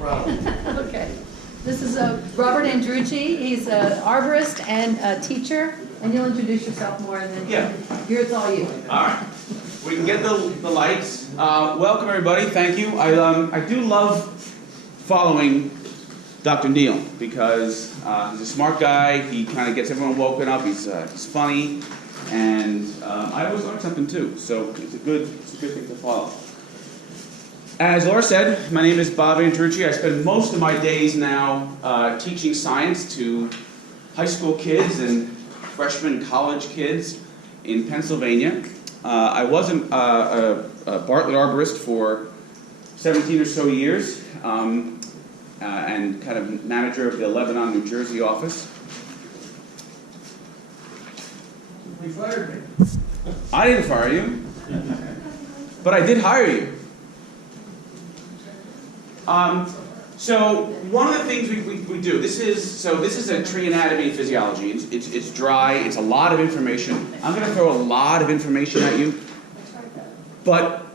problem. Okay. This is Robert Andreucci. He's an arborist and a teacher. And you'll introduce yourself more, and then here it's all you. All right. We can get the lights. Welcome, everybody. Thank you. I do love following Dr. Neal because he's a smart guy. He kind of gets everyone woken up. He's funny. And I always learn something, too. So it's a good thing to follow. As Laura said, my name is Bob Andreucci. I spend most of my days now teaching science to high school kids and freshman college kids in Pennsylvania. I was a Bartlett arborist for 17 or so years and kind of manager of the Lebanon, New Jersey office. You fired me. I didn't fire you, but I did hire you. So one of the things we do, this is a tree anatomy and physiology. It's dry, it's a lot of information. I'm going to throw a lot of information at you, but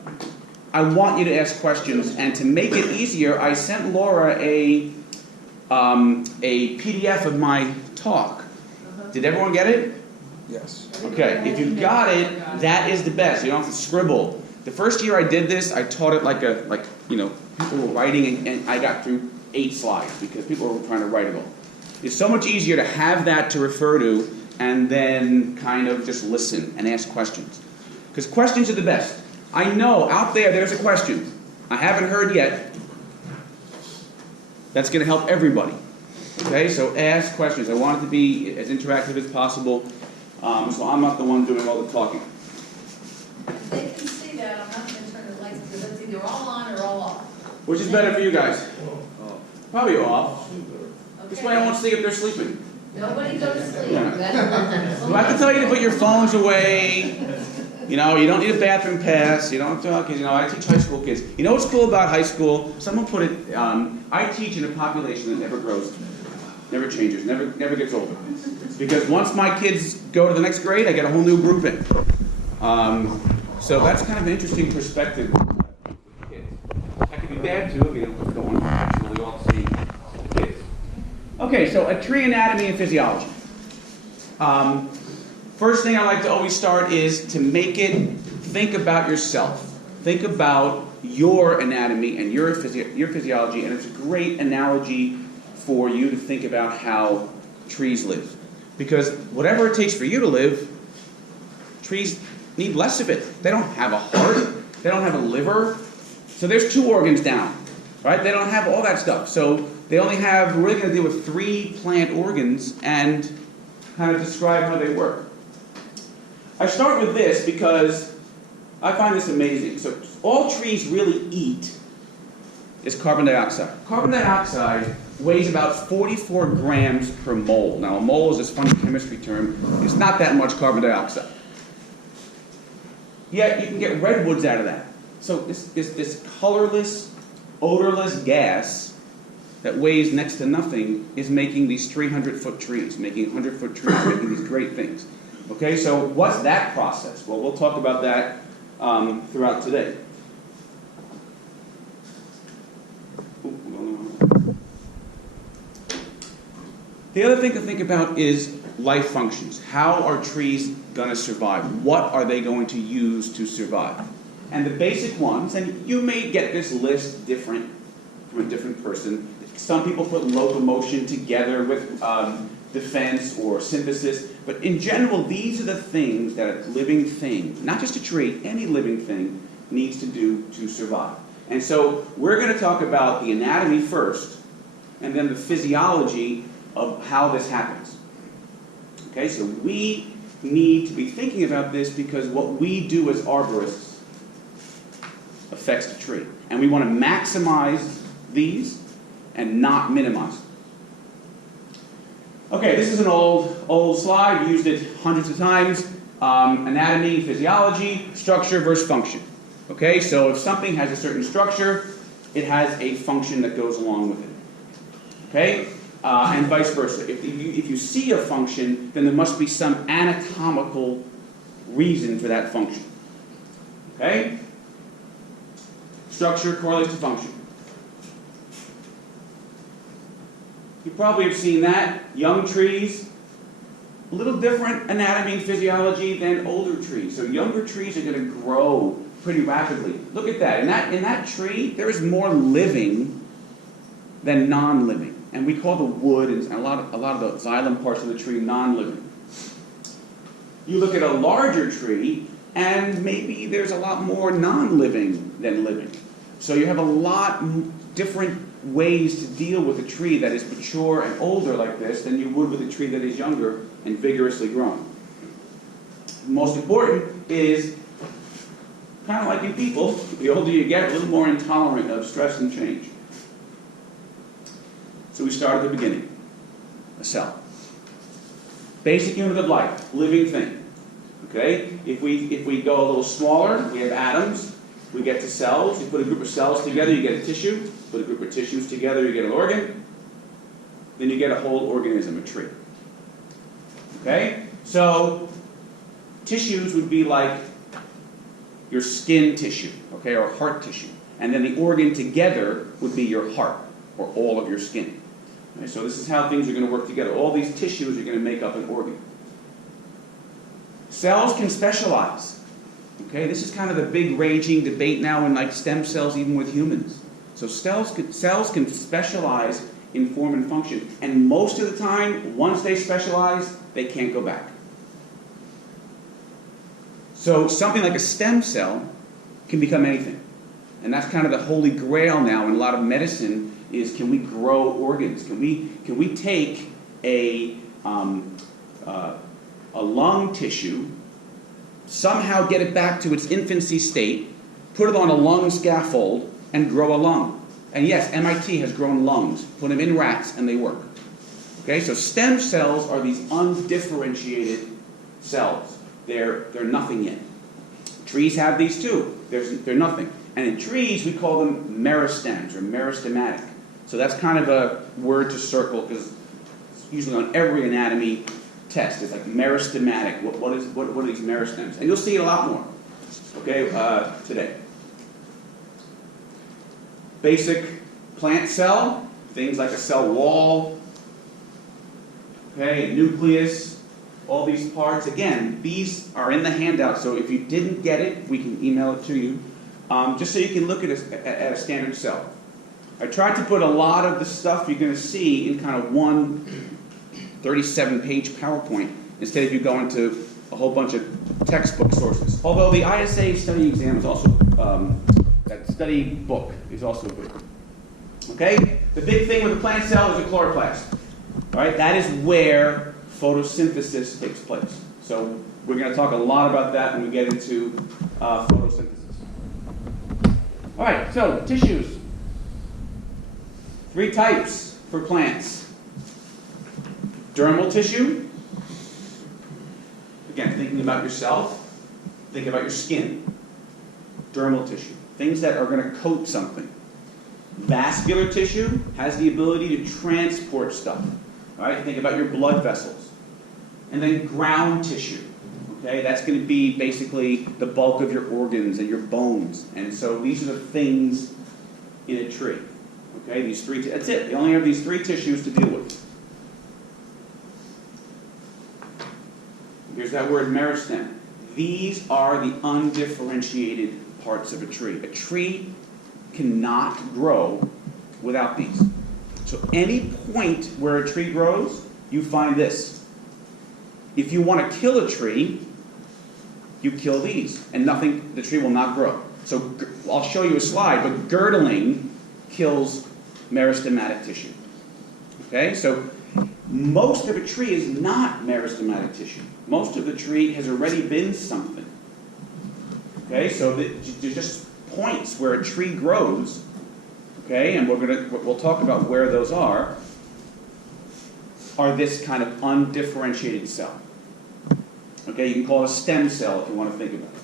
I want you to ask questions. And to make it easier, I sent Laura a PDF of my talk. Did everyone get it? Yes. Okay, if you got it, that is the best. You don't have to scribble. The first year I did this, I taught it like people were writing, and I got through 8 slides because people were trying to write it all. It's so much easier to have that to refer to and then kind of just listen and ask questions. Because questions are the best. I know out there's a question I haven't heard yet that's going to help everybody. Okay, so ask questions. I want it to be as interactive as possible, so I'm not the one doing all the talking. They can see that. I'm not going to turn the lights because it's either all on or all off. Which is better for you guys? Probably off. This way I won't see if they're sleeping. Nobody go to sleep. Yeah. Do I have to tell you to put your phones away? You know, you don't need a bathroom pass. You don't have to, I teach high school kids. You know what's cool about high school? Someone put it, I teach in a population that never grows, never changes, never gets older. Because once my kids go to the next grade, I get a whole new group in. So that's kind of an interesting perspective. That could be bad too if you don't actually all see the kids. Okay, so a tree anatomy and physiology. First thing I like to always start is to make it think about yourself. Think about your anatomy and your physiology, and it's a great analogy for you to think about how trees live. Because whatever it takes for you to live, trees need less of it. They don't have a heart. They don't have a liver. So there's 2 organs down, right? They don't have all that stuff. So they only have, we're going to deal with 3 plant organs and kind of describe how they work. I start with this because I find this amazing. So all trees really eat is carbon dioxide. Carbon dioxide weighs about 44 grams per mole. Now a mole is this funny chemistry term. It's not that much carbon dioxide. Yet you can get redwoods out of that. So this colorless, odorless gas that weighs next to nothing is making these 300-foot trees, making 100-foot trees, making these great things. Okay, so what's that process? Well, we'll talk about that throughout today. The other thing to think about is life functions. How are trees going to survive? What are they going to use to survive? And the basic ones, and you may get this list different from a different person. Some people put locomotion together with defense or synthesis, but in general, these are the things that a living thing, not just a tree, any living thing, needs to do to survive. And so we're going to talk about the anatomy first, and then the physiology of how this happens. Okay, so we need to be thinking about this because what we do as arborists affects the tree. And we want to maximize these and not minimize them. Okay, this is an old slide. We used it hundreds of times. Anatomy, physiology, structure versus function. Okay, so if something has a certain structure, it has a function that goes along with it. Okay, and vice versa. If you see a function, then there must be some anatomical reason for that function. Okay? Structure correlates to function. You probably have seen that. Young trees, a little different anatomy and physiology than older trees. So younger trees are going to grow pretty rapidly. Look at that. In that tree, there is more living than non-living. And we call the wood and a lot of the xylem parts of the tree non-living. You look at a larger tree, and maybe there's a lot more non-living than living. So you have a lot different ways to deal with a tree that is mature and older like this than you would with a tree that is younger and vigorously growing. Most important is, kind of like in people, the older you get, a little more intolerant of stress and change. So we start at the beginning. A cell. Basic unit of life, living thing. Okay? If we go a little smaller, we have atoms. We get to cells. You put a group of cells together, you get a tissue. Put a group of tissues together, you get an organ. Then you get a whole organism, a tree. Okay? So tissues would be like your skin tissue, okay, or heart tissue. And then the organ together would be your heart, or all of your skin. Okay, so this is how things are going to work together. All these tissues are going to make up an organ. Cells can specialize. Okay, this is kind of the big raging debate now in like stem cells, even with humans. So cells can specialize in form and function. And most of the time, once they specialize, they can't go back. So something like a stem cell can become anything. And that's kind of the holy grail now in a lot of medicine is, can we grow organs? Can we take a lung tissue, somehow get it back to its infancy state, put it on a lung scaffold, and grow a lung? And yes, MIT has grown lungs. Put them in rats, and they work. Okay, so stem cells are these undifferentiated cells. They're nothing yet. Trees have these too. They're nothing. And in trees, we call them meristems or meristematic. So that's kind of a word to circle because it's usually on every anatomy test. It's like meristematic. What are these meristems? And you'll see it a lot more, okay, today. Basic plant cell, things like a cell wall, okay, a nucleus, all these parts. Again, these are in the handout, so if you didn't get it, we can email it to you, just so you can look at a standard cell. I tried to put a lot of the stuff you're going to see in kind of one 37-page PowerPoint instead of you going to a whole bunch of textbook sources. Although the ISA study exam is also, that study book is also good. Okay? The big thing with the plant cell is a chloroplast. All right? That is where photosynthesis takes place. So we're going to talk a lot about that when we get into photosynthesis. All right, so tissues. 3 types for plants. Dermal tissue. Again, thinking about yourself, think about your skin. Dermal tissue. Things that are going to coat something. Vascular tissue has the ability to transport stuff. All right, think about your blood vessels. And then ground tissue. Okay, that's going to be basically the bulk of your organs and your bones. And so these are the things in a tree. Okay, these 3, that's it. You only have these 3 tissues to deal with. Here's that word meristem. These are the undifferentiated parts of a tree. A tree cannot grow without these. So any point where a tree grows, you find this. If you want to kill a tree, you kill these, and the tree will not grow. So I'll show you a slide, but girdling kills meristematic tissue. Okay, so most of a tree is not meristematic tissue. Most of the tree has already been something. Okay, so there's just points where a tree grows. Okay, and we'll talk about where those are this kind of undifferentiated cell. Okay, you can call it a stem cell if you want to think about it.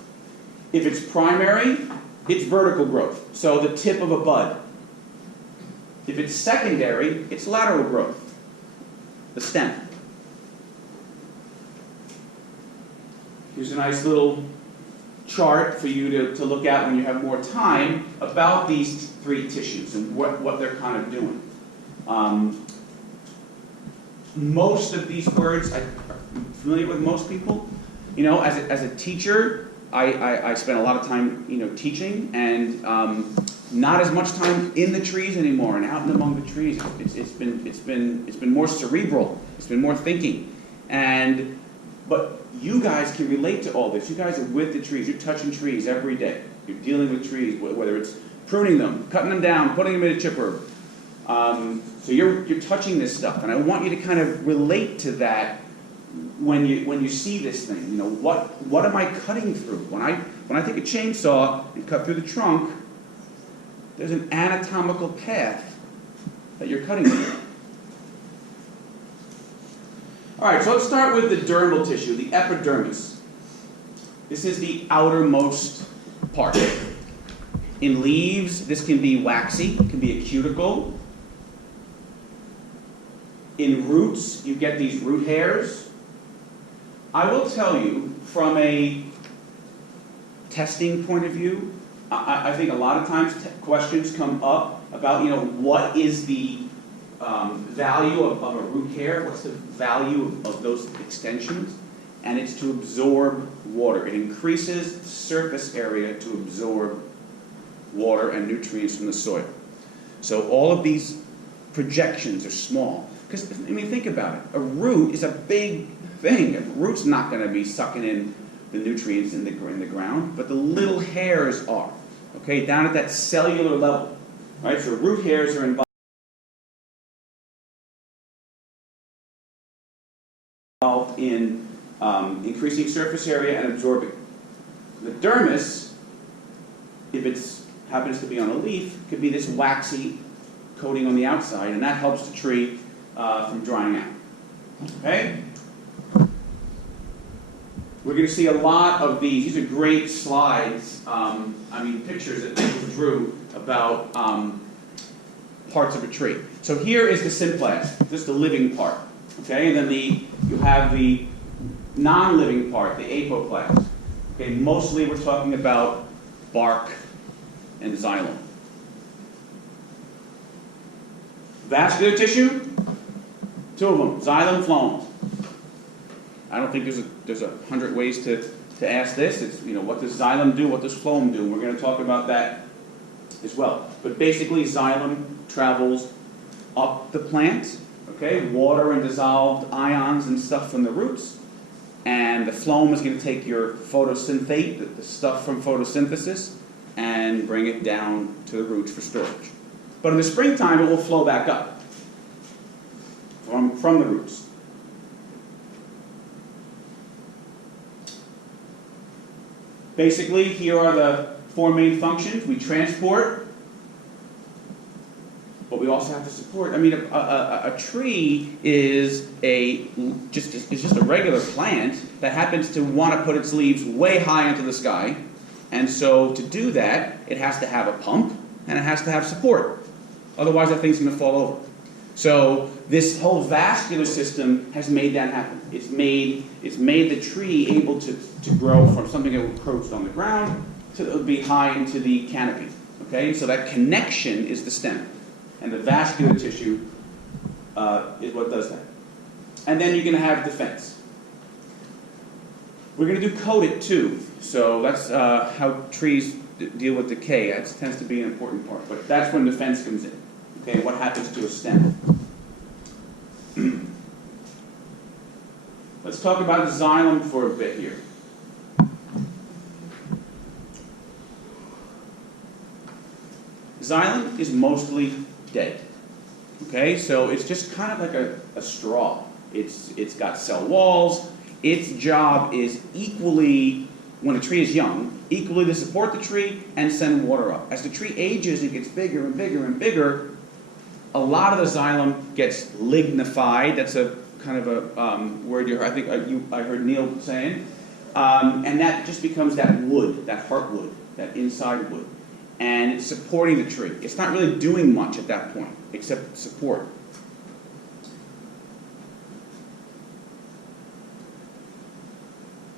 If it's primary, it's vertical growth, so the tip of a bud. If it's secondary, it's lateral growth, the stem. Here's a nice little chart for you to look at when you have more time about these 3 tissues and what they're kind of doing. most of these words are familiar with most people. You know, as a teacher, I spend a lot of time, you know, teaching, and not as much time in the trees anymore and out and among the trees. It's been more cerebral. It's been more thinking, but you guys can relate to all this. You guys are with the trees. You're touching trees every day. You're dealing with trees, whether it's pruning them, cutting them down, putting them in a chipper. So you're touching this stuff, and I want you to kind of relate to that when you see this thing. You know, what am I cutting through? When I take a chainsaw and cut through the trunk, there's an anatomical path that you're cutting through. All right, so let's start with the dermal tissue, the epidermis. This is the outermost part. In leaves, this can be waxy, it can be a cuticle. In roots, you get these root hairs. I will tell you, from a testing point of view, I think a lot of times questions come up about, you know, what is the value of a root hair? What's the value of those extensions? And it's to absorb water. It increases the surface area to absorb water and nutrients from the soil. So all of these projections are small. Because, I mean, think about it. A root is a big thing. A root's not going to be sucking in the nutrients in the ground, but the little hairs are. Okay, down at that cellular level. Right? So root hairs are involved in increasing surface area and absorbing. The dermis, if it happens to be on a leaf, could be this waxy coating on the outside, and that helps the tree from drying out. Okay? We're going to see a lot of these. These are great slides, pictures that people drew about parts of a tree. So here is the symplasm, just the living part. Okay, and then you have the non-living part, the apoplasm. Okay, mostly we're talking about bark and xylem. Vascular tissue, two of them, xylem, phloem. I don't think there's 100 ways to ask this. It's, you know, what does xylem do? What does phloem do? We're going to talk about that as well. But basically, xylem travels up the plant. Okay, water and dissolved ions and stuff from the roots, and the phloem is going to take your photosynthate, the stuff from photosynthesis, and bring it down to the roots for storage. But in the springtime, it will flow back up from the roots. Basically, here are the four main functions. We transport, but we also have to support. I mean, a tree is just a regular plant that happens to want to put its leaves way high into the sky, and so to do that, it has to have a pump and it has to have support. Otherwise, that thing's going to fall over. So this whole vascular system has made that happen. It's made the tree able to grow from something that would encroach on the ground to be high into the canopy. Okay, so that connection is the stem, and the vascular tissue is what does that. And then you're going to have defense. We're going to do coat it too. So that's how trees deal with decay. That tends to be an important part. But that's when defense comes in. Okay, what happens to a stem? Let's talk about xylem for a bit here. Xylem is mostly dead. Okay, so it's just kind of like a straw. It's got cell walls. Its job is equally, when a tree is young, equally to support the tree and send water up. As the tree ages, it gets bigger and bigger and bigger. A lot of the xylem gets lignified. That's a kind of a word I heard Neil saying. And that just becomes that wood, that heartwood, that inside wood. And it's supporting the tree. It's not really doing much at that point, except support.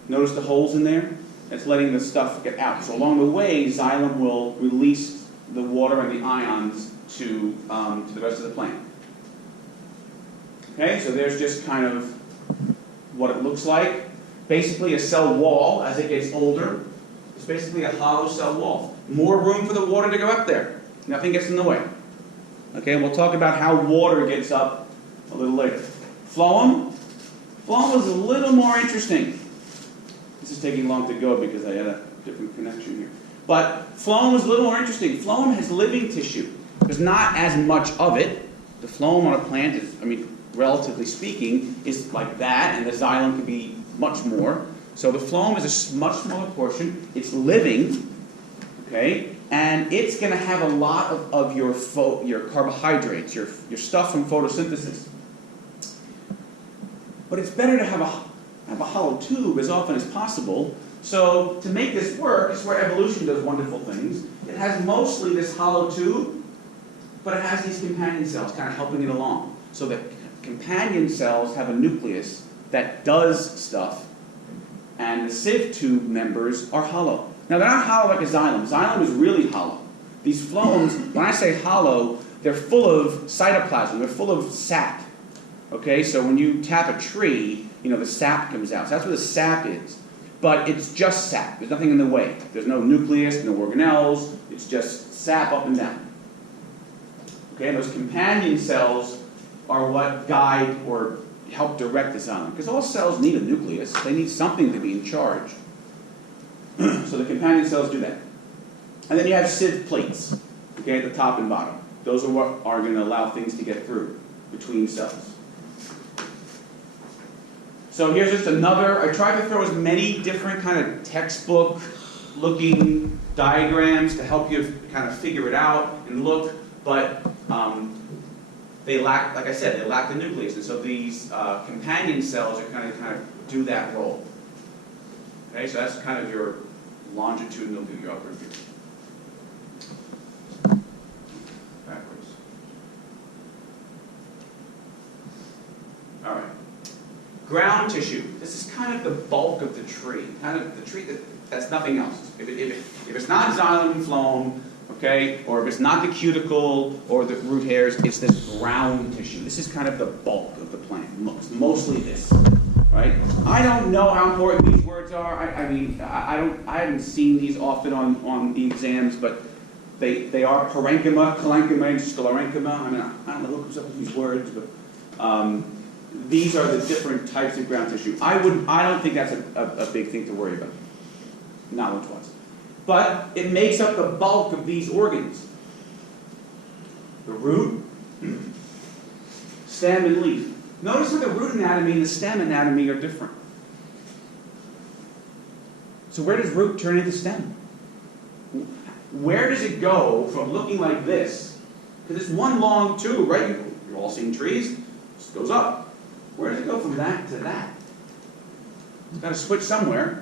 Notice the holes in there? That's letting the stuff get out. So along the way, xylem will release the water and the ions to the rest of the plant. Okay, so there's just kind of what it looks like. Basically a cell wall, as it gets older, it's basically a hollow cell wall. More room for the water to go up there. Nothing gets in the way. Okay, and we'll talk about how water gets up a little later. Phloem. Phloem is a little more interesting. This is taking long to go because I had a different connection here. But phloem is a little more interesting. Phloem has living tissue. There's not as much of it. The phloem on a plant is, relatively speaking, is like that, and the xylem can be much more. So the phloem is a much smaller portion. It's living, okay, and it's going to have a lot of your carbohydrates, your stuff from photosynthesis. But it's better to have a hollow tube as often as possible. So to make this work, it's where evolution does wonderful things. It has mostly this hollow tube, but it has these companion cells kind of helping it along. So the companion cells have a nucleus that does stuff, and the sieve tube members are hollow. Now they're not hollow like a xylem. Xylem is really hollow. These phloems, when I say hollow, they're full of cytoplasm. They're full of sap. Okay, so when you tap a tree, the sap comes out. So that's what the sap is. But it's just sap. There's nothing in the way. There's no nucleus, no organelles. It's just sap up and down. Okay, and those companion cells are what guide or help direct the xylem. Because all cells need a nucleus. They need something to be in charge. So the companion cells do that. And then you have sieve plates, okay, at the top and bottom. Those are what are going to allow things to get through between cells. So here's just another, I tried to throw as many different kind of textbook-looking diagrams to help you kind of figure it out and look, but they lack, like I said, they lack the nucleus, and so these companion cells are kind of do that role. Okay, so that's kind of your longitudinal view, your upward view. Backwards. All right. Ground tissue. This is kind of the bulk of the tree. Kind of the tree that's nothing else. If it's not xylem and phloem, okay, or if it's not the cuticle or the root hairs, it's this ground tissue. This is kind of the bulk of the plant. It's mostly this, right? I don't know how important these words are. I haven't seen these often on the exams, but they are parenchyma, parenchyma, and sclerenchyma. I don't know who comes up with these words, but these are the different types of ground tissue. I don't think that's a big thing to worry about. Not once twice. But it makes up the bulk of these organs. The root, stem, and leaf. Notice how the root anatomy and the stem anatomy are different. So where does root turn into stem? Where does it go from looking like this? Because it's one long tube, right? You've all seen trees. It just goes up. Where does it go from that to that? It's got to switch somewhere.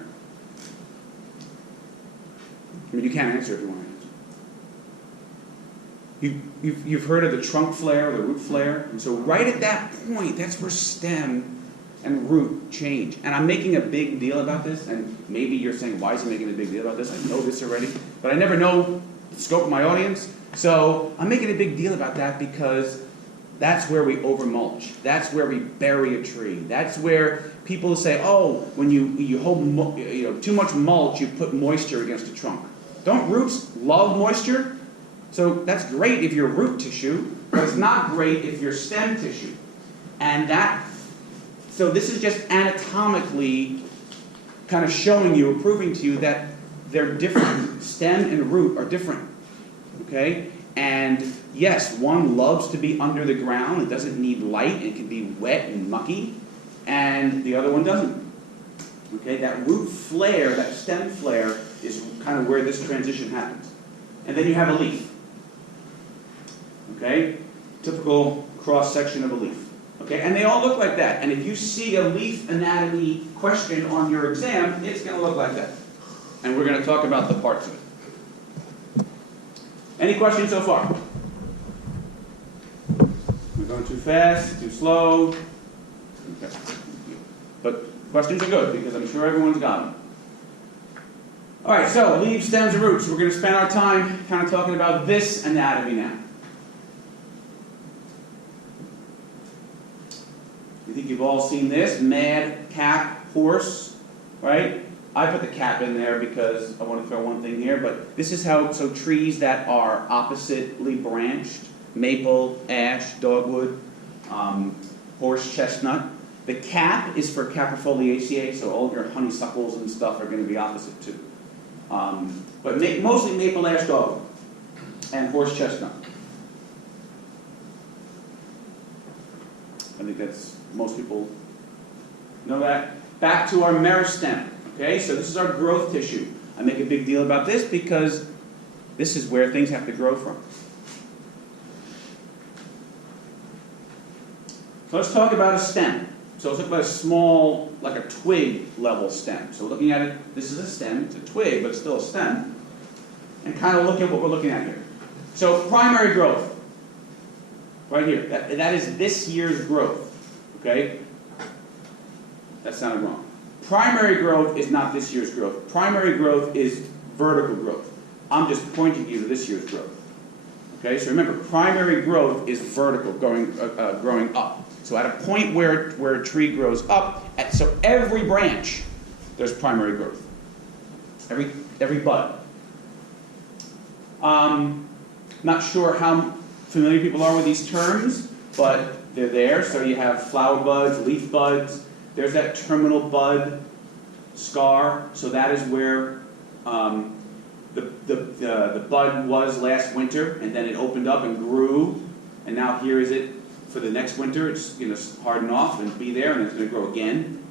You can't answer if you want to answer. You've heard of the trunk flare or the root flare? And so right at that point, that's where stem and root change. And I'm making a big deal about this, and maybe you're saying, why is he making a big deal about this? I know this already, but I never know the scope of my audience. So I'm making a big deal about that because that's where we overmulch. That's where we bury a tree. That's where people say, oh, when you hold too much mulch, you put moisture against a trunk. Don't roots love moisture? So that's great if you're root tissue, but it's not great if you're stem tissue. So this is just anatomically kind of showing you or proving to you that they're different. Stem and root are different. Okay? And yes, one loves to be under the ground. It doesn't need light. It can be wet and mucky. And the other one doesn't. Okay? That root flare, that stem flare, is kind of where this transition happens. And then you have a leaf. Okay? Typical cross-section of a leaf. Okay? And they all look like that. And if you see a leaf anatomy question on your exam, it's going to look like that. And we're going to talk about the parts of it. Any questions so far? We're going too fast, too slow? Okay. But questions are good, because I'm sure everyone's got them. All right, so leaves, stems, and roots. We're going to spend our time kind of talking about this anatomy now. I think you've all seen this, mad cap horse, right? I put the cap in there because I want to throw one thing here, but this is how, so trees that are oppositely branched, maple, ash, dogwood, horse chestnut. The cap is for Caprifoliaceae, so all of your honeysuckles and stuff are going to be opposite too. But mostly maple, ash, dogwood, and horse chestnut. I think that's, most people know that. Back to our meristem, okay? So this is our growth tissue. I make a big deal about this because this is where things have to grow from. So let's talk about a stem. So let's talk about a small, like a twig level stem. So looking at it, this is a stem, it's a twig, but it's still a stem. And kind of look at what we're looking at here. So primary growth, right here. That is this year's growth, okay? That sounded wrong. Primary growth is not this year's growth. Primary growth is vertical growth. I'm just pointing you to this year's growth. Okay, so remember, primary growth is vertical, growing up. So at a point where a tree grows up, so every branch, there's primary growth. Every bud. Not sure how familiar people are with these terms, but they're there. So you have flower buds, leaf buds. There's that terminal bud scar. So that is where the bud was last winter, and then it opened up and grew, and now here is it for the next winter. It's going to harden off and be there, and it's going to grow again.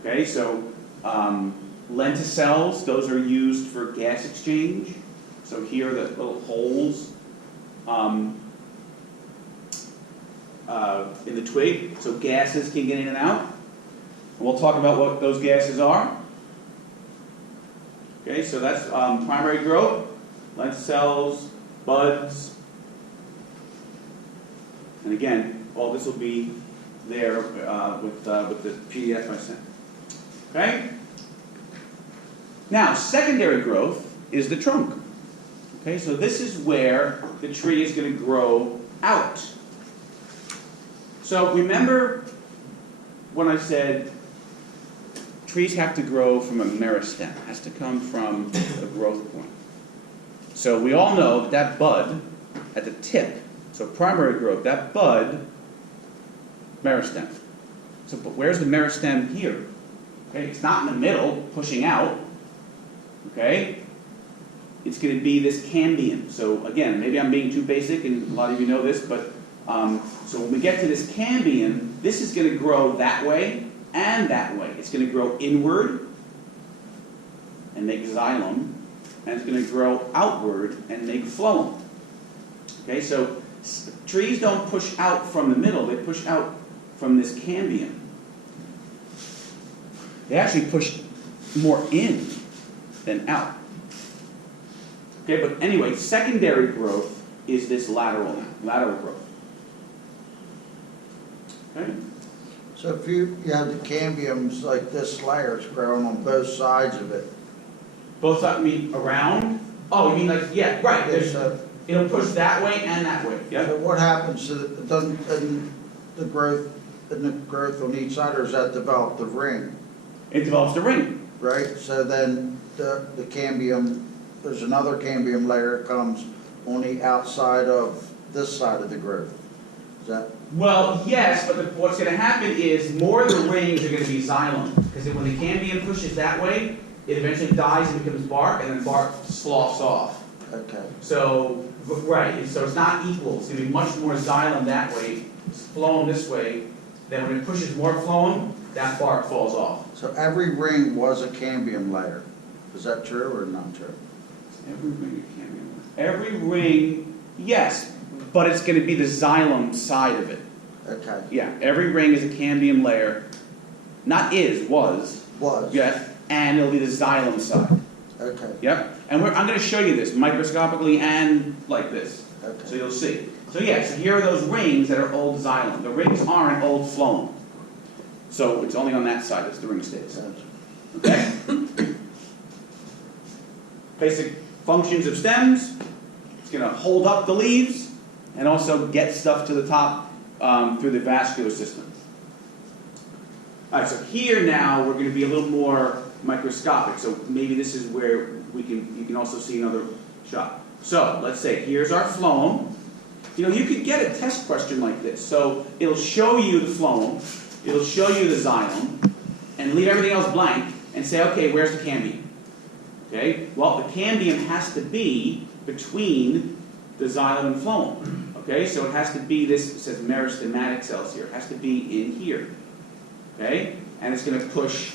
Okay, so lenticels, those are used for gas exchange. So here are the little holes in the twig, so gases can get in and out. And we'll talk about what those gases are. Okay, so that's primary growth, lenticels, buds, and again, all this will be there with the PDF I sent. Okay? Now, secondary growth is the trunk. Okay, so this is where the tree is going to grow out. So remember when I said trees have to grow from a meristem, has to come from a growth point. So we all know that bud at the tip, so primary growth, that bud, meristem. So but where's the meristem here? Okay, it's not in the middle, pushing out. Okay? It's going to be this cambium. So again, maybe I'm being too basic, and a lot of you know this, but so when we get to this cambium, this is going to grow that way and that way. It's going to grow inward and make xylem, and it's going to grow outward and make phloem. Okay, so trees don't push out from the middle, they push out from this cambium. They actually push more in than out. Okay, but anyway, secondary growth is this lateral growth. Okay? So if you have the cambiums like this layer, it's growing on both sides of it. Both sides mean around? Oh, you mean like, yeah, right. It'll push that way and that way. Yeah. So what happens to the growth on each side, or does that develop the ring? It develops the ring. Right? So then the cambium, there's another cambium layer that comes on the outside of this side of the growth. Is that? Well, yes, but what's going to happen is more of the rings are going to be xylem, because when the cambium pushes that way, it eventually dies and becomes bark, and then bark sloughs off. Okay. So, right, so it's not equal. It's going to be much more xylem that way, phloem this way. Then when it pushes more phloem, that bark falls off. So every ring was a cambium layer. Is that true or not true? Every ring a cambium. Every ring, yes, but it's going to be the xylem side of it. Okay. Yeah, every ring is a cambium layer. Not is, was. Was. Yes, and it'll be the xylem side. Okay. Yep, and I'm going to show you this microscopically and like this. Okay. So you'll see. So yes, here are those rings that are old xylem. The rings aren't old phloem. So it's only on that side that the ring stays. Okay? Basic functions of stems. It's going to hold up the leaves and also get stuff to the top through the vascular system. All right, so here now, we're gonna be a little more microscopic, so maybe this is where you can also see another shot. So, let's say, here's our phloem. You know, you could get a test question like this. So, it'll show you the phloem, it'll show you the xylem, and leave everything else blank, and say, okay, where's the cambium? Okay, well, the cambium has to be between the xylem and phloem. Okay, so it has to be this, it says meristematic cells here, it has to be in here. Okay, and it's going to push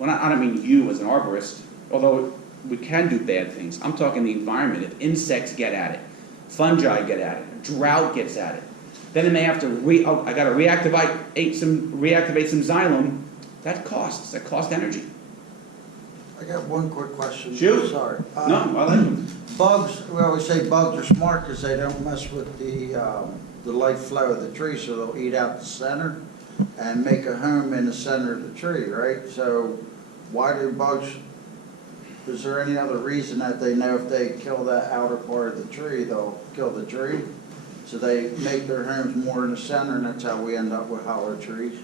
well, I don't mean you as an arborist, although we can do bad things. I'm talking the environment. If insects get at it, fungi get at it, drought gets at it, then it may have to I got to reactivate some xylem. That costs energy. I got one quick question. Shoot. Sorry. No, I'll let you. Bugs, we always say bugs are smart because they don't mess with the life flow of the tree, so they'll eat out the center and make a home in the center of the tree, right? So why do bugs, is there any other reason that they know if they kill that outer part of the tree, they'll kill the tree? So they make their homes more in the center, and that's how we end up with hollow trees?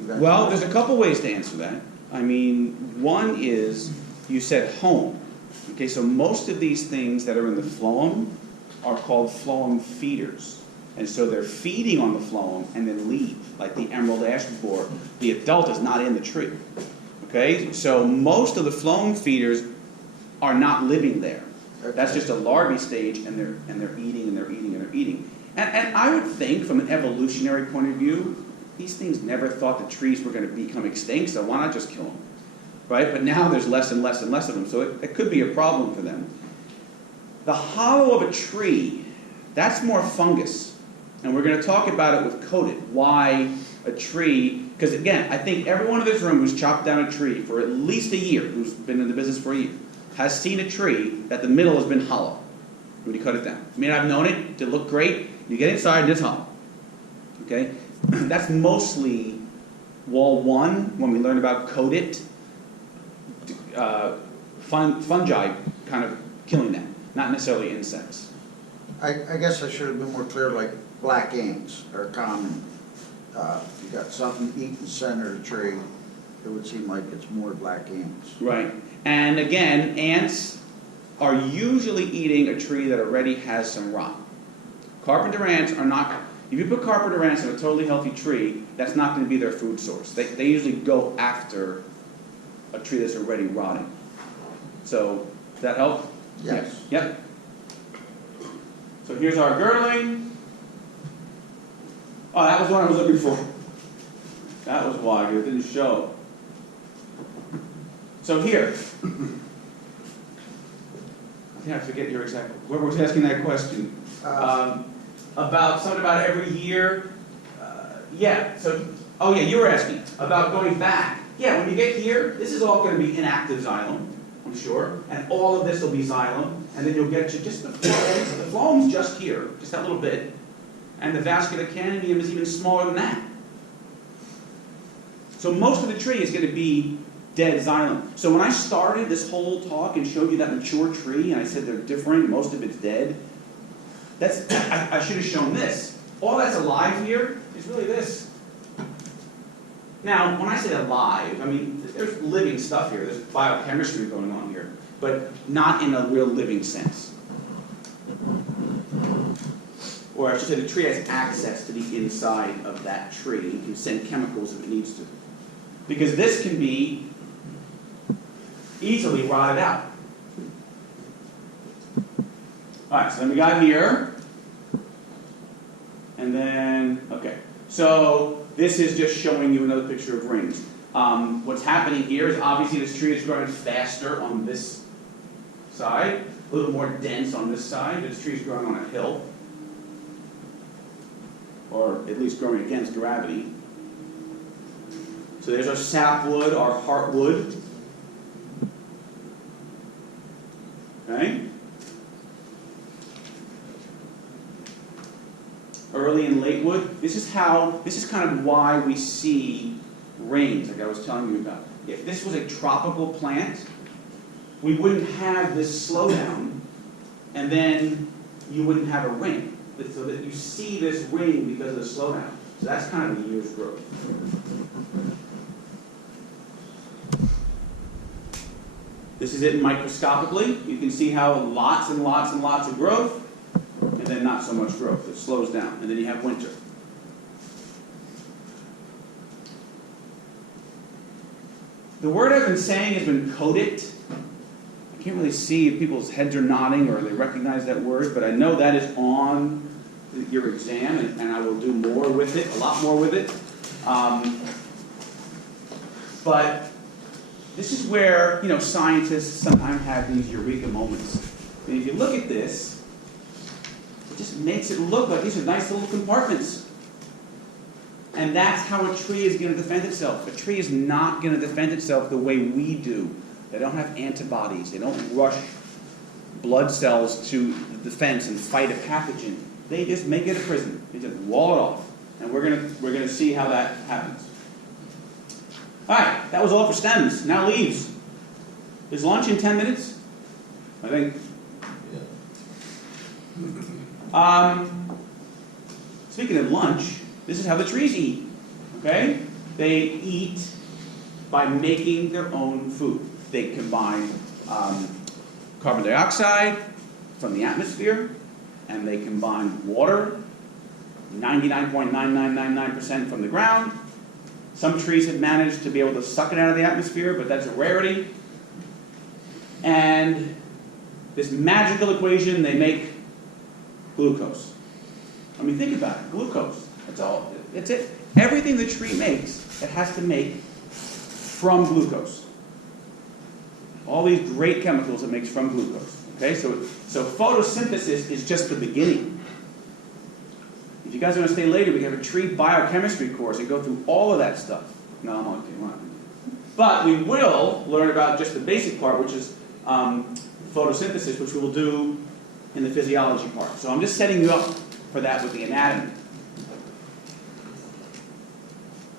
Well, there's a couple ways to answer that. I mean, one is, you said home. Okay, so most of these things that are in the phloem are called phloem feeders. And so they're feeding on the phloem and then leave, like the emerald ash borer. The adult is not in the tree. Okay, so most of the phloem feeders are not living there. Okay. That's just a larvae stage, and they're eating and they're eating and they're eating. And I would think, from an evolutionary point of view, these things never thought the trees were going to become extinct, so why not just kill them? Right? But now there's less and less and less of them, so it could be a problem for them. The hollow of a tree, that's more fungus. And we're going to talk about it with coated. Why a tree, because again, I think everyone in this room who's chopped down a tree for at least a year, who's been in the business for a year, has seen a tree that the middle has been hollow when you cut it down. I mean, I've known it to look great. You get inside and it's hollow. Okay? That's mostly wall one, when we learn about coated, fungi kind of killing that, not necessarily insects. I guess I should have been more clear, like black ants are common. If you got something eating the center of the tree, it would seem like it's more black ants. Right. And again, ants are usually eating a tree that already has some rot. Carpenter ants are not, if you put carpenter ants in a totally healthy tree, that's not going to be their food source. They usually go after a tree that's already rotting. So, does that help? Yes. Yep. So here's our girdling. Oh, that was what I was looking for. That was why it didn't show. So here. I think I forget your exact, whoever was asking that question. Something about every year. Yeah, so, oh yeah, you were asking about going back. Yeah, when you get here, this is all going to be inactive xylem, I'm sure, and all of this will be xylem, and then you'll get to just the phloem. The phloem's just here, just that little bit, and the vascular canidium is even smaller than that. So most of the tree is going to be dead xylem. So when I started this whole talk and showed you that mature tree, and I said they're different, most of it's dead, I should have shown this. All that's alive here is really this. Now, when I say alive, I mean, there's living stuff here. There's biochemistry going on here, but not in a real living sense. Or I should say the tree has access to the inside of that tree and can send chemicals if it needs to. Because this can be easily rotted out. All right, so then we got here. And then, okay. So this is just showing you another picture of rings. What's happening here is obviously this tree is growing faster on this side, a little more dense on this side. This tree is growing on a hill, or at least growing against gravity. So there's our sapwood, our heartwood. Okay? Early and late wood. This is kind of why we see rings, like I was telling you about. If this was a tropical plant, we wouldn't have this slowdown, and then you wouldn't have a ring. So that you see this ring because of the slowdown. So that's kind of the year's growth. This is it microscopically. You can see how lots and lots and lots of growth, and then not so much growth. It slows down, and then you have winter. The word I've been saying has been coated. I can't really see if people's heads are nodding or they recognize that word, but I know that is on your exam, and I will do more with it, a lot more with it. But this is where, you know, scientists sometimes have these eureka moments. And if you look at this, it just makes it look like these are nice little compartments. And that's how a tree is going to defend itself. A tree is not going to defend itself the way we do. They don't have antibodies. They don't rush blood cells to the defense and fight a pathogen. They just make it a prison. They just wall it off. And we're gonna see how that happens. All right, that was all for stems. Now leaves. Is lunch in 10 minutes? I think. Speaking of lunch, this is how the trees eat. Okay? They eat by making their own food. They combine carbon dioxide from the atmosphere, and they combine water, 99.9999% from the ground. Some trees have managed to be able to suck it out of the atmosphere, but that's a rarity. And this magical equation, they make glucose. I mean, think about it, glucose. That's all, that's it. Everything the tree makes, it has to make from glucose. All these great chemicals it makes from glucose. Okay, so photosynthesis is just the beginning. If you guys want to stay later, we have a tree biochemistry course and go through all of that stuff. No, I'm not kidding. But we will learn about just the basic part, which is photosynthesis, which we will do in the physiology part. So I'm just setting you up for that with the anatomy.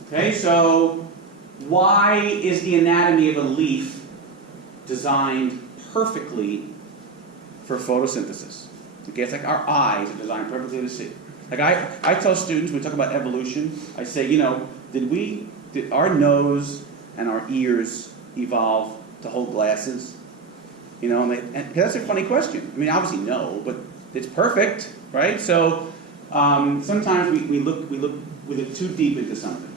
Okay, so why is the anatomy of a leaf designed perfectly for photosynthesis? Okay, it's like our eyes are designed perfectly to see. Like I tell students, when we talk about evolution, I say, you know, did our nose and our ears evolve to hold glasses? You know, and that's a funny question. I mean, obviously no, but it's perfect, right? So sometimes we look too deep into something.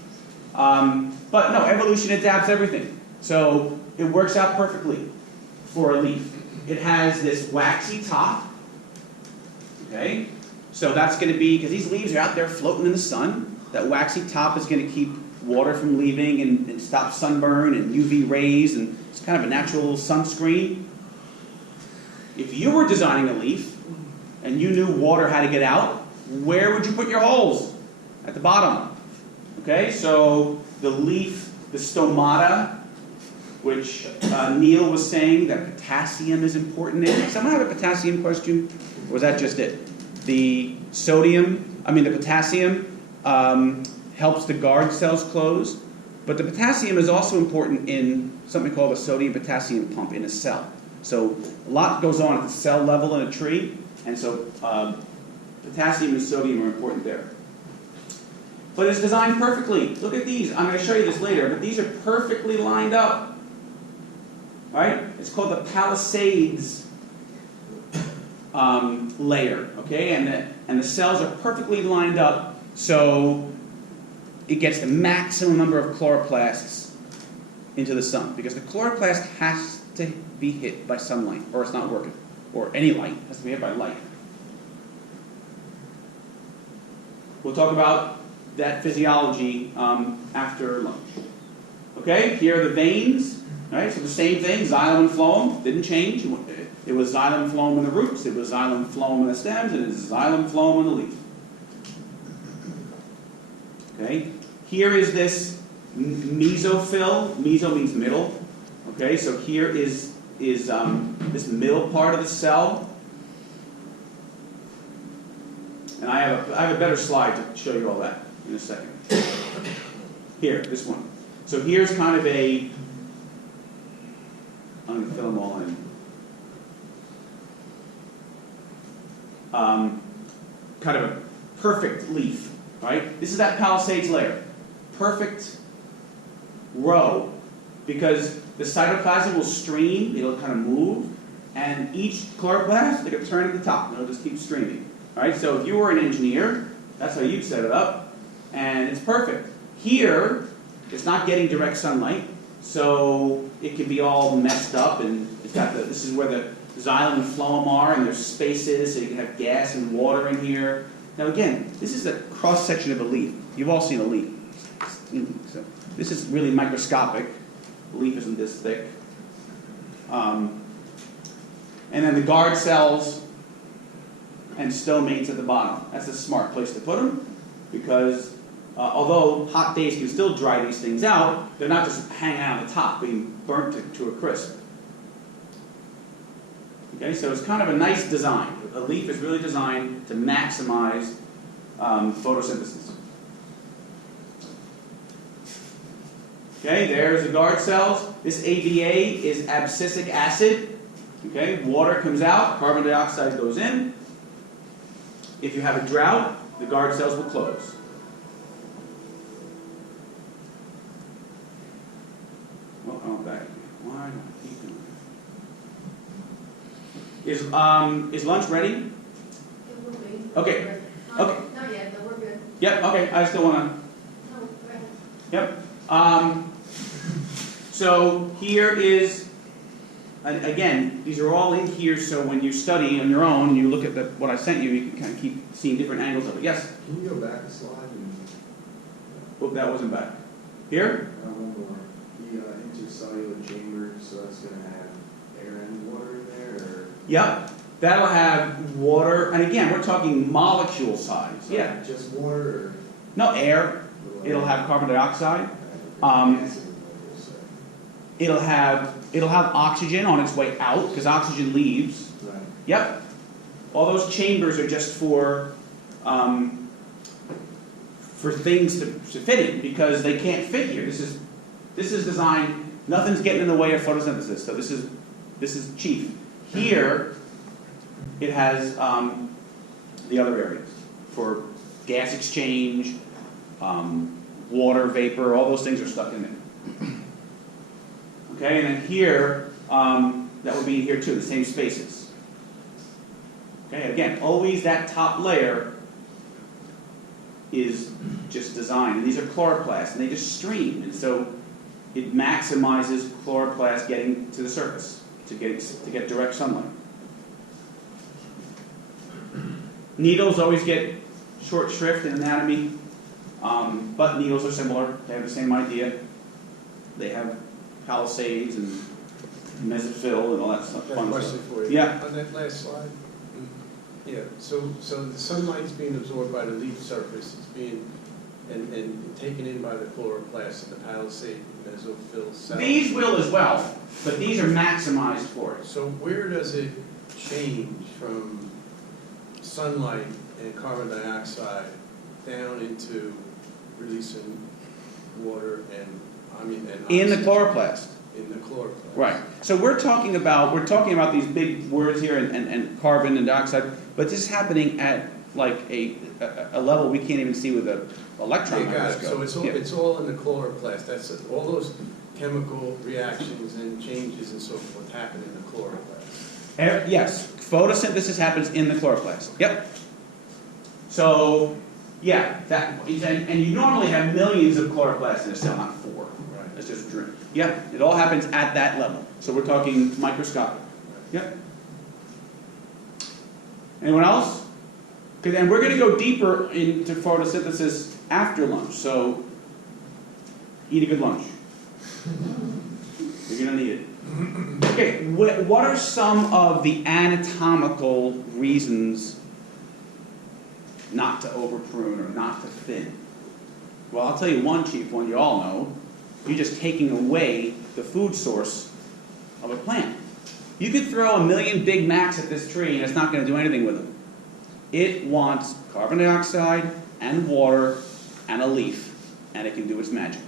But no, evolution adapts everything. So it works out perfectly for a leaf. It has this waxy top, okay? So that's going to be, because these leaves are out there floating in the sun, that waxy top is going to keep water from leaving and stop sunburn and UV rays, and it's kind of a natural sunscreen. If you were designing a leaf and you knew water had to get out, where would you put your holes? At the bottom. Okay, so the leaf, the stomata, which Neil was saying that potassium is important in. Someone have a potassium question? Or was that just it? The potassium helps the guard cells close, but the potassium is also important in something called a sodium-potassium pump in a cell. So a lot goes on at the cell level in a tree, and so potassium and sodium are important there. But it's designed perfectly. Look at these. I'm going to show you this later, but these are perfectly lined up. Right? It's called the palisades layer. Okay, and the cells are perfectly lined up, so it gets the maximum number of chloroplasts into the sun, because the chloroplast has to be hit by sunlight, or it's not working, or any light. It has to be hit by light. We'll talk about that physiology after lunch. Okay, here are the veins. Right, so the same thing, xylem and phloem, didn't change. It was xylem and phloem in the roots, it was xylem and phloem in the stems, and it's xylem and phloem in the leaf. Okay, here is this mesophyll. Meso means middle. Okay, so here is this middle part of the cell. And I have a better slide to show you all that in a second. Here, this one. So here's kind of a, I'm going to fill them all in. Kind of a perfect leaf, right? This is that palisades layer. Perfect row, because the cytoplasm will stream, it'll kind of move, and each chloroplast, they can turn at the top, and it'll just keep streaming. All right, so if you were an engineer, that's how you'd set it up, and it's perfect. Here, it's not getting direct sunlight, so it can be all messed up, and it's got this is where the xylem and phloem are, and there's spaces, so you can have gas and water in here. Now again, this is a cross-section of a leaf. You've all seen a leaf. So this is really microscopic, The leaf isn't this thick. And then the guard cells and stomates at the bottom. That's a smart place to put them, because although hot days can still dry these things out, they're not just hanging out on the top, being burnt to a crisp. Okay, so it's kind of a nice design. A leaf is really designed to maximize photosynthesis. Okay, there's the guard cells. This ADA is abscisic acid. Okay, water comes out, carbon dioxide goes in. If you have a drought, the guard cells will close. Well, oh, back. Why not keep going? Is lunch ready? It will be. Okay. Okay. Not yet, but we're good. Yep. Okay. I still want to. No, go ahead. Yep. So here is, and again, these are all in here, so when you study on your own, you look at what I sent you, you can kind of keep seeing different angles of it. Yes? Can you go back a slide? Oh, that wasn't back. Here? One more. The intercellular chamber, so that's going to have air and water in there, or? Yep. That'll have water, and again, we're talking molecule size. Yeah. Just water, or? No, air. It'll have carbon dioxide. It'll have oxygen on its way out, because oxygen leaves. Right. Yep. All those chambers are just for things to fit in, because they can't fit here. This is designed. Nothing's getting in the way of photosynthesis. So this is chief. Here, it has the other areas for gas exchange, water vapor. All those things are stuck in there. Okay, and then here, that would be here too, the same spaces. Okay, again, always that top layer is just designed. And these are chloroplasts, and they just stream. And so it maximizes chloroplasts getting to the surface to get direct sunlight. Needles always get short shrift in anatomy, but needles are similar. They have the same idea. They have palisades and mesophyll and all that stuff. Got a question for you. Yeah. On that last slide? Yeah, so the sunlight's being absorbed by the leaf surface, it's being, and taken in by the chloroplast and the palisade, mesophyll cells. These will as well, but these are maximized for it. So where does it change from sunlight and carbon dioxide down into releasing water and In the oxygen? chloroplast. In the chloroplast. Right. So we're talking about these big words here and carbon and dioxide, but this is happening at like a level we can't even see with an electron Yeah, got it. microscope. So it's all in the chloroplast. That's it. All those chemical reactions and changes and so forth happen in the chloroplast. Yes, photosynthesis happens in the chloroplast. Yep. So, yeah, and you normally have millions of chloroplasts in a cell, not 4. Right. That's just a dream. Yeah, it all happens at that level. So we're talking microscopic. Yep. Anyone else? Okay, and we're going to go deeper into photosynthesis after lunch. So, eat a good lunch. You're going to need it. Okay, what are some of the anatomical reasons not to overprune or not to thin? Well, I'll tell you one chief one you all know. You're just taking away the food source of a plant. You could throw a million Big Macs at this tree and it's not going to do anything with them. It wants carbon dioxide and water and a leaf, and it can do its magic.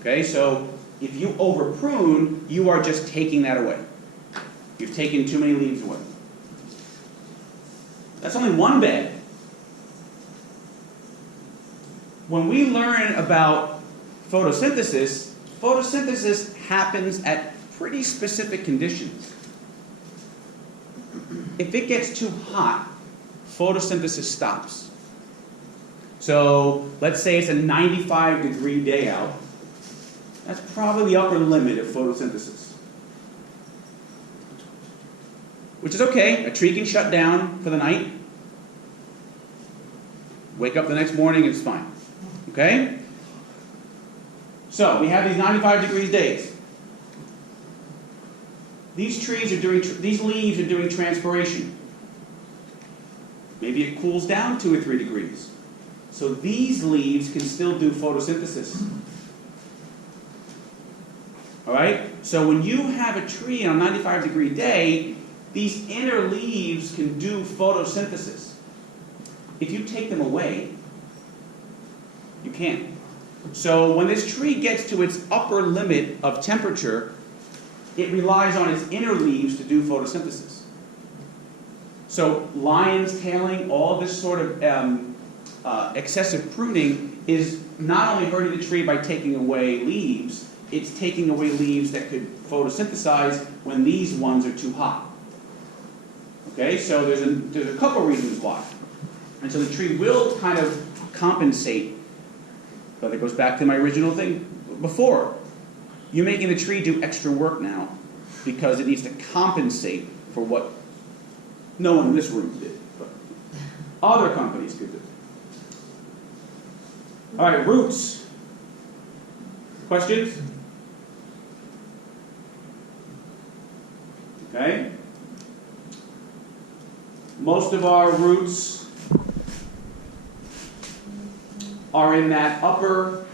Okay, so if you overprune, you are just taking that away. You've taken too many leaves away. That's only one bed. When we learn about photosynthesis, photosynthesis happens at pretty specific conditions. If it gets too hot, photosynthesis stops. So let's say it's a 95-degree day out. That's probably the upper limit of photosynthesis. Which is okay. A tree can shut down for the night. Wake up the next morning, it's fine. Okay? So we have these 95 degrees days. these leaves are doing transpiration. Maybe it cools down 2 or 3 degrees. So these leaves can still do photosynthesis. All right? So when you have a tree on a 95-degree day, these inner leaves can do photosynthesis. If you take them away, you can't. So when this tree gets to its upper limit of temperature, it relies on its inner leaves to do photosynthesis. So lion's tailing, all this sort of excessive pruning is not only hurting the tree by taking away leaves, it's taking away leaves that could photosynthesize when these ones are too hot. Okay, so there's a couple reasons why. And so the tree will kind of compensate, but it goes back to my original thing before. You're making the tree do extra work now because it needs to compensate for what no one in this room did, but other companies could do. All right, roots. Questions? Okay. Most of our roots are in that upper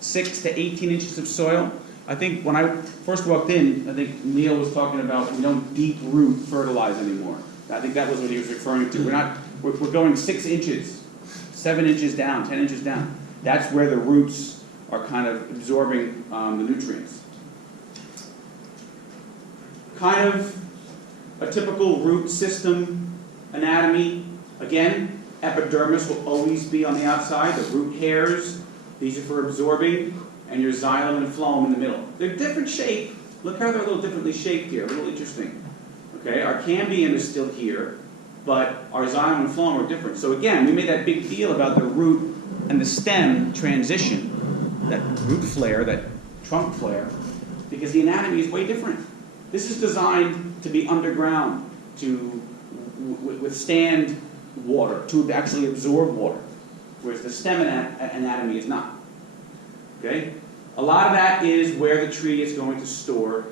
6 to 18 inches of soil. I think when I first walked in, I think Neil was talking about we don't deep root fertilize anymore. I think that was what he was referring to. We're going 6 inches, 7 inches down, 10 inches down. That's where the roots are kind of absorbing the nutrients. Kind of a typical root system anatomy. Again, epidermis will always be on the outside. The root hairs, these are for absorbing, and your xylem and phloem in the middle. They're different shape. Look how they're a little differently shaped here. A little interesting. Okay, our cambium is still here, but our xylem and phloem are different. So again, we made that big deal about the root and the stem transition, that root flare, that trunk flare, because the anatomy is way different. This is designed to be underground, to withstand water, to actually absorb water, whereas the stem anatomy is not. Okay? A lot of that is where the tree is going to store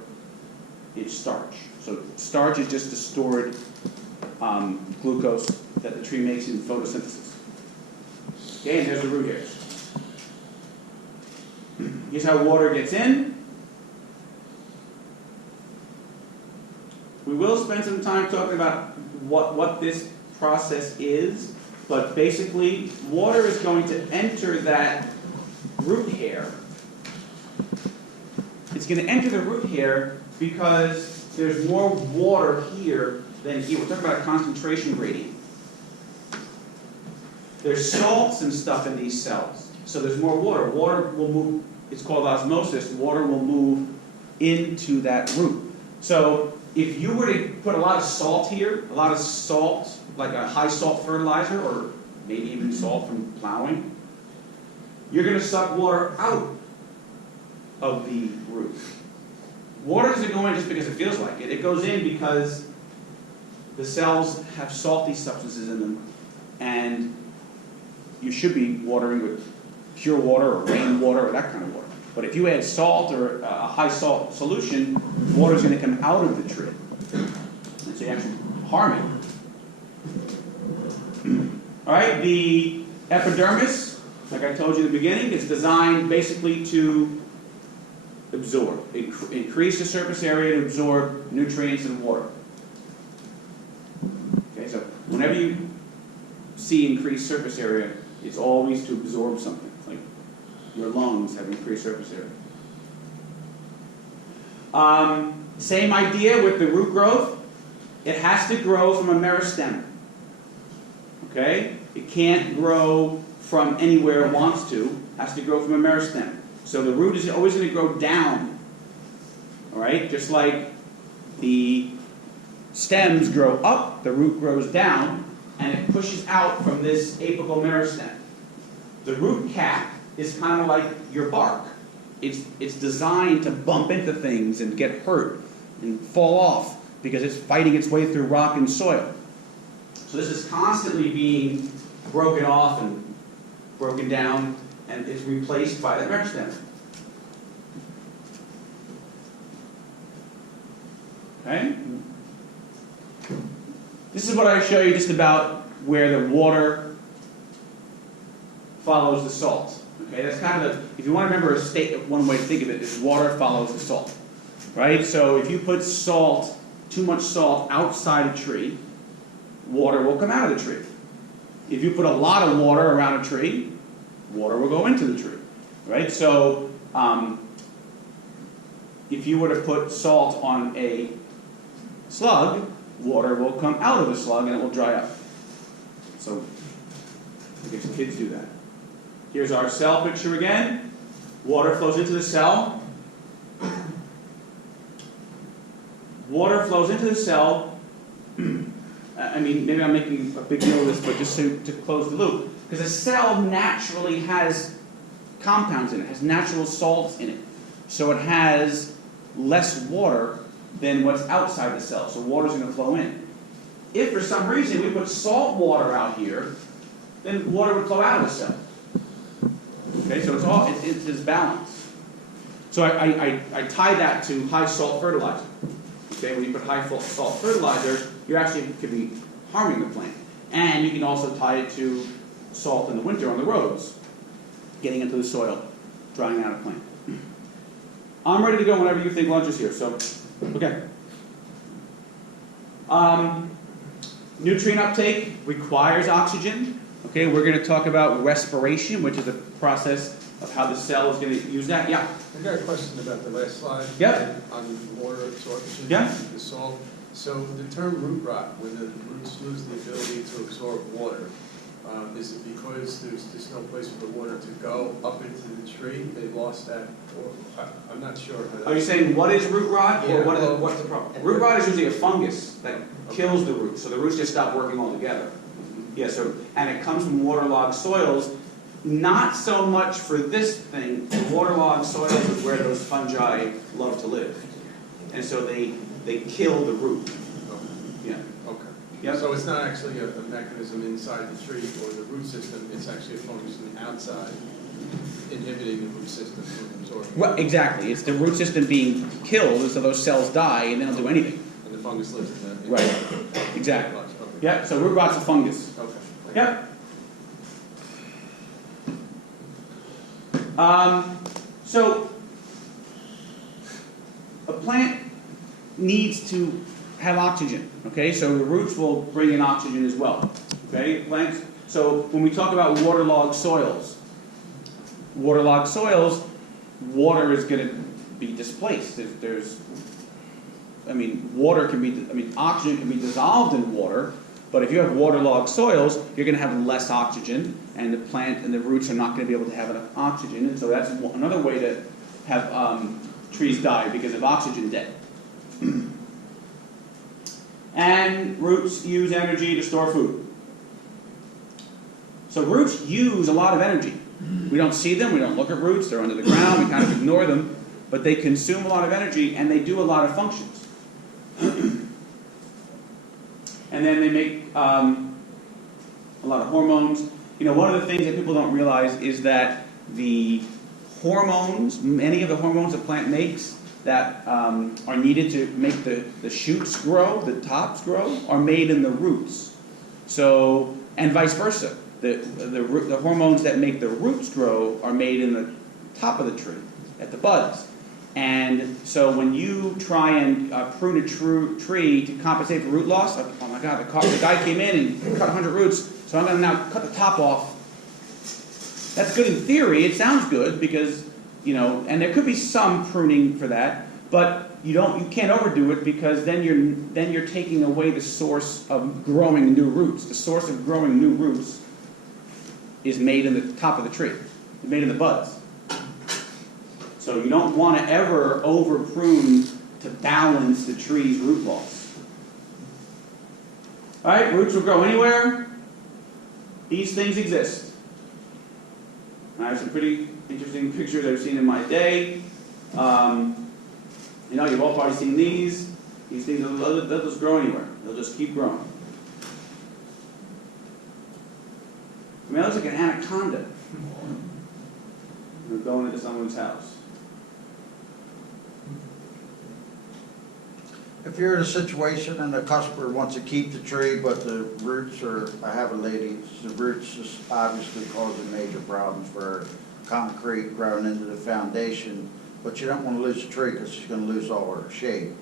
its starch. So starch is just the stored glucose that the tree makes in photosynthesis. Okay, and there's the root hairs. Here's how water gets in. We will spend some time talking about what this process is, but basically water is going to enter that root hair. It's going to enter the root hair because there's more water here than here. We're talking about a concentration gradient. There's salts and stuff in these cells, so there's more water. Water will move, it's called osmosis, water will move into that root. So if you were to put a lot of salt here, a lot of salt, like a high salt fertilizer, or maybe even salt from plowing, you're going to suck water out of the root. Water doesn't go in just because it feels like it. It goes in because the cells have salty substances in them, and you should be watering with pure water or rainwater or that kind of water. But if you add salt or a high salt solution, water is going to come out of the tree. And so you actually harm it. All right, the epidermis, like I told you in the beginning, is designed basically to absorb, increase the surface area to absorb nutrients and water. Okay, so whenever you see increased surface area, it's always to absorb something. Like your lungs have increased surface area. Same idea with the root growth. It has to grow from a meristem. Okay? It can't grow from anywhere it wants to. It has to grow from a meristem. So the root is always going to grow down. All right? Just like the stems grow up, the root grows down, and it pushes out from this apical meristem. The root cap is kind of like your bark. It's designed to bump into things and get hurt and fall off because it's fighting its way through rock and soil. So this is constantly being broken off and broken down, and it's replaced by the meristem. Okay? This is what I show you just about where the water follows the salt. Okay, that's kind of the, if you want to remember a state, one way to think of it is water follows the salt. Right? So if you put salt, too much salt outside a tree, water will come out of the tree. If you put a lot of water around a tree, water will go into the tree. Right? So if you were to put salt on a slug, water will come out of the slug and it will dry up. So I guess kids do that. Here's our cell picture again. Water flows into the cell. Water flows into the cell. I mean, maybe I'm making a big deal of this, but just to close the loop. Because a cell naturally has compounds in it, has natural salts in it. So it has less water than what's outside the cell. So water's going to flow in. If for some reason we put salt water out here, then water would flow out of the cell. Okay, so it's this balance. So I tie that to high salt fertilizer. Okay, when you put high salt fertilizer, you actually could be harming the plant. And you can also tie it to salt in the winter on the roads, getting into the soil, drying out a plant. I'm ready to go whenever you think lunch is here. So, okay. Nutrient uptake requires oxygen. Okay, we're going to talk about respiration, which is a process of how the cell is going to use that. Yeah? I got a question about the last slide. Yep. On water absorption. Yeah. The salt. So the term root rot, when the roots lose the ability to absorb water, is it because there's just no place for the water to go up into the tree? They've lost that? Or, I'm not sure. Are you saying what is root rot, or Yeah. what's the problem? Root rot is usually a fungus that kills the roots, so the roots just stop working altogether. Yeah, so, and it comes from waterlogged soils, not so much for this thing. Waterlogged soils is where those fungi love to live. And so they kill the root. Yeah. Okay. Yep. So it's not actually a mechanism inside the tree or the root system, it's actually a fungus on the outside inhibiting the root system from absorbing. Well, exactly. It's the root system being killed, and so those cells die, and they don't do anything. And the fungus lives in the... Right. Exactly. Okay. Yeah, so root rot's a fungus. Okay. Yep. So a plant needs to have oxygen, okay? So the roots will bring in oxygen as well, okay? Plants. So when we talk about waterlogged soils, water is going to be displaced. Oxygen can be dissolved in water, but if you have waterlogged soils, you're going to have less oxygen, and the plant and the roots are not going to be able to have enough oxygen, and so that's another way to have trees die because of oxygen debt. And roots use energy to store food. So roots use a lot of energy. We don't see them, we don't look at roots, they're under the ground, we kind of ignore them, but they consume a lot of energy and they do a lot of functions. And then they make a lot of hormones. You know, one of the things that people don't realize is that the hormones, many of the hormones a plant makes that are needed to make the shoots grow, the tops grow, are made in the roots. So, and vice versa. The hormones that make the roots grow are made in the top of the tree, at the buds. And so when you try and prune a tree to compensate for root loss, like, oh my God, the guy came in and cut 100 roots, so I'm going to now cut the top off. That's good in theory. It sounds good because, you know, and there could be some pruning for that, but you can't overdo it because then you're taking away the source of growing new roots. The source of growing new roots is made in the top of the tree. It's made in the buds. So you don't want to ever over prune to balance the tree's root loss. All right, roots will grow anywhere. These things exist. I have some pretty interesting pictures I've seen in my day. You know, you've all probably seen these. These things, they'll just grow anywhere. They'll just keep growing. I mean, that looks like an anaconda. We're going into someone's house. If you're in a situation and the customer wants to keep the tree, but the roots are, I have a lady, the roots is obviously causing major problems for her, concrete growing into the foundation, but you don't want to lose the tree because she's going to lose all her shade.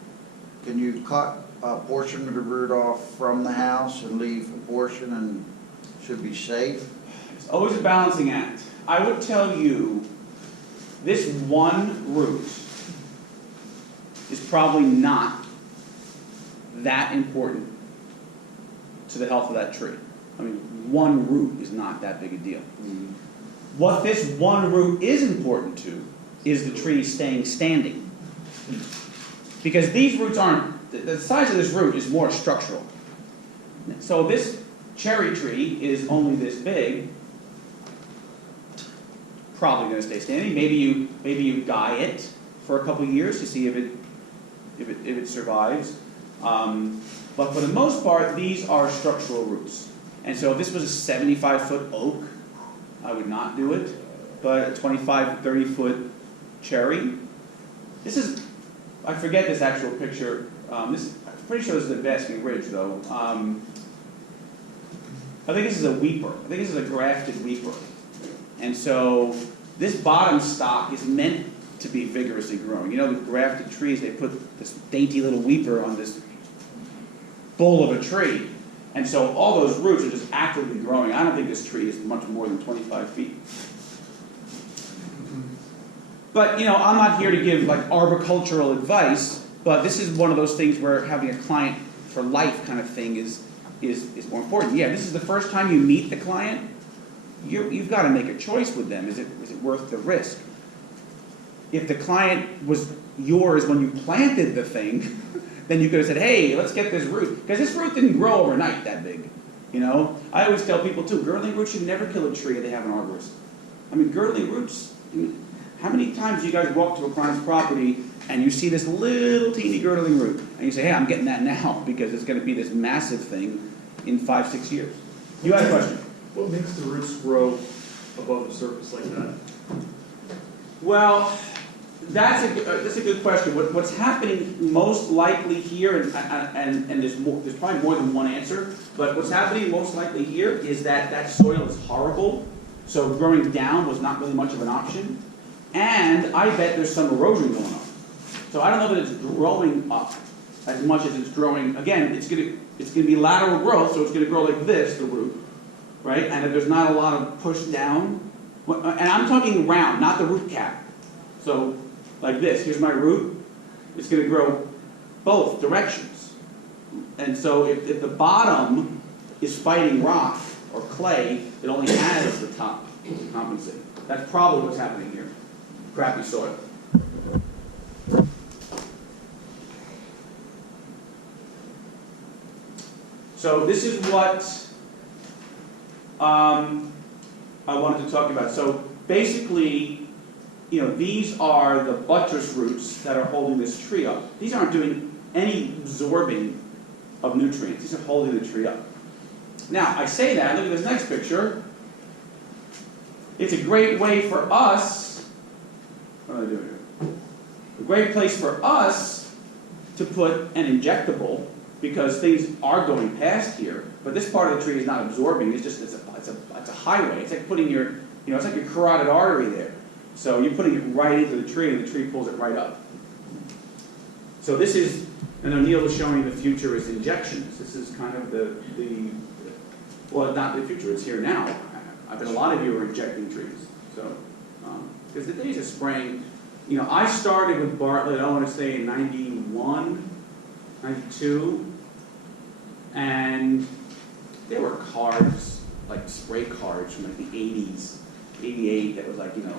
Can you cut a portion of the root off from the house and leave a portion and should be safe? It's always a balancing act. I would tell you, this one root is probably not that important to the health of that tree. I mean, one root is not that big a deal. What this one root is important to is the tree staying standing. Because these roots aren't, the size of this root is more structural. So this cherry tree is only this big, probably going to stay standing. Maybe you dye it for a couple years to see if it survives. But for the most part, these are structural roots. And so if this was a 75-foot oak, I would not do it. But a 25, 30-foot cherry, this is, I forget this actual picture. I'm pretty sure this is the Basking Ridge, though. I think this is a weeper. I think this is a grafted weeper. And so this bottom stock is meant to be vigorously growing. You know, with grafted trees, they put this dainty little weeper on this bull of a tree. And so all those roots are just actively growing. I don't think this tree is much more than 25 feet. But, you know, I'm not here to give like arboricultural advice, but this is one of those things where having a client for life kind of thing is more important. Yeah, this is the first time you meet the client. You've got to make a choice with them. Is it worth the risk? If the client was yours when you planted the thing, then you could have said, hey, let's get this root. Because this root didn't grow overnight that big. You know, I always tell people too, girdling roots should never kill a tree if they have an arborist. I mean, girdling roots, how many times do you guys walk to a client's property and you see this little teeny girdling root and you say, hey, I'm getting that now because it's going to be this massive thing in 5-6 years. You had a question? What makes the roots grow above the surface like that? Well, that's a good question. What's happening most likely here, and there's probably more than one answer, but what's happening most likely here is that soil is horrible, so growing down was not really much of an option, and I bet there's some erosion going on. So I don't know that it's growing up as much as it's growing. Again, it's gonna be lateral growth, so it's gonna grow like this, the root, right? And if there's not a lot of push down, and I'm talking round, not the root cap. So like this, here's my root, it's going to grow both directions. And so if the bottom is fighting rock or clay, it only has the top to compensate. That's probably what's happening here. Crappy soil. So this is what I wanted to talk about. So basically, you know, these are the buttress roots that are holding this tree up. These aren't doing any absorbing of nutrients. These are holding the tree up. Now, I say that, look at this next picture. It's a great way for us, what am I doing here? A great place for us to put an injectable because things are going past here, but this part of the tree is not absorbing. It's just, it's a highway. It's like putting your, you know, it's like your carotid artery there. So you're putting it right into the tree, and the tree pulls it right up. So this is, and O'Neill was showing the future is injections. This is kind of the well, not the future, it's here now. I bet a lot of you are injecting trees. So, because the days of spraying, you know, I started with Bartlett, I want to say in 91, 92, and there were cards, like spray cards from like the 80s, 88, that was like, you know,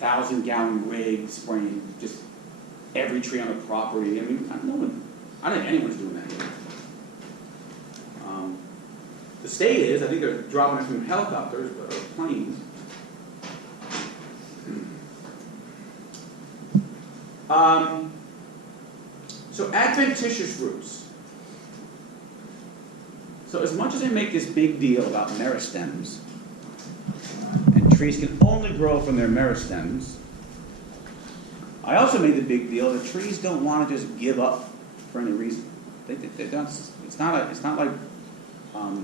1,000-gallon rig spraying just every tree on the property. I mean, I don't think anyone's doing that here. The state is, I think they're dropping it from helicopters or planes. So adventitious roots. So as much as I make this big deal about meristems, and trees can only grow from their meristems, I also made the big deal that trees don't want to just give up for any reason. They don't, it's not like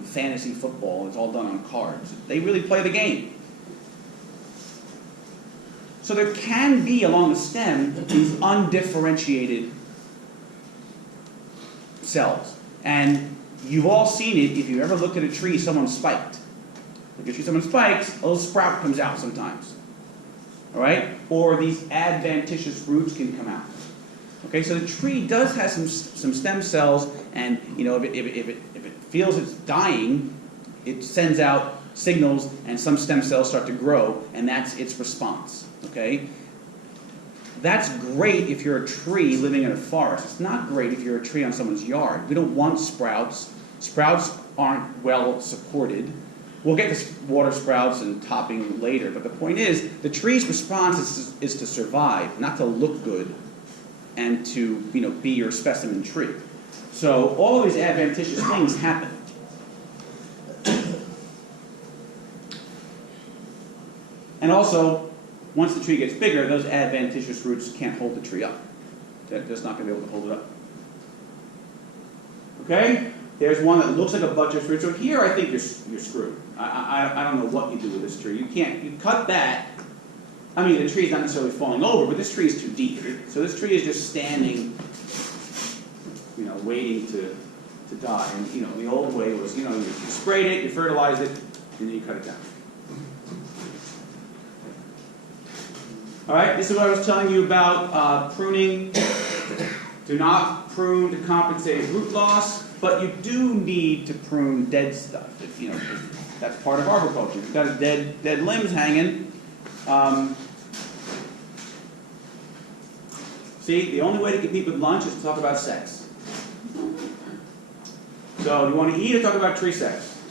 fantasy football. It's all done on cards. They really play the game. So there can be along the stem these undifferentiated cells. And you've all seen it if you ever looked at a tree someone spiked. If you see someone spikes, a little sprout comes out sometimes. All right? Or these adventitious roots can come out. Okay, so the tree does have some stem cells, and you know, if it feels it's dying, it sends out signals, and some stem cells start to grow, and that's its response. Okay? That's great if you're a tree living in a forest. It's not great if you're a tree on someone's yard. We don't want sprouts. Sprouts aren't well supported. We'll get to water sprouts and topping later, but the point is, the tree's response is to survive, not to look good and to, be your specimen tree. So all of these adventitious things happen. And also, once the tree gets bigger, those adventitious roots can't hold the tree up. They're just not going to be able to hold it up. Okay? There's one that looks like a buttress root. So here, I think you're screwed. I don't know what you do with this tree. You cut that. I mean, the tree is not necessarily falling over, but this tree is too deep. So this tree is just standing, waiting to die. And, the old way was, you sprayed it, you fertilized it, and then you cut it down. All right, this is what I was telling you about pruning. Do not prune to compensate root loss, but you do need to prune dead stuff. That's part of arboriculture. You've got dead limbs hanging. See, the only way to compete with lunch is to talk about sex. So, do you want to eat or talk about tree sex?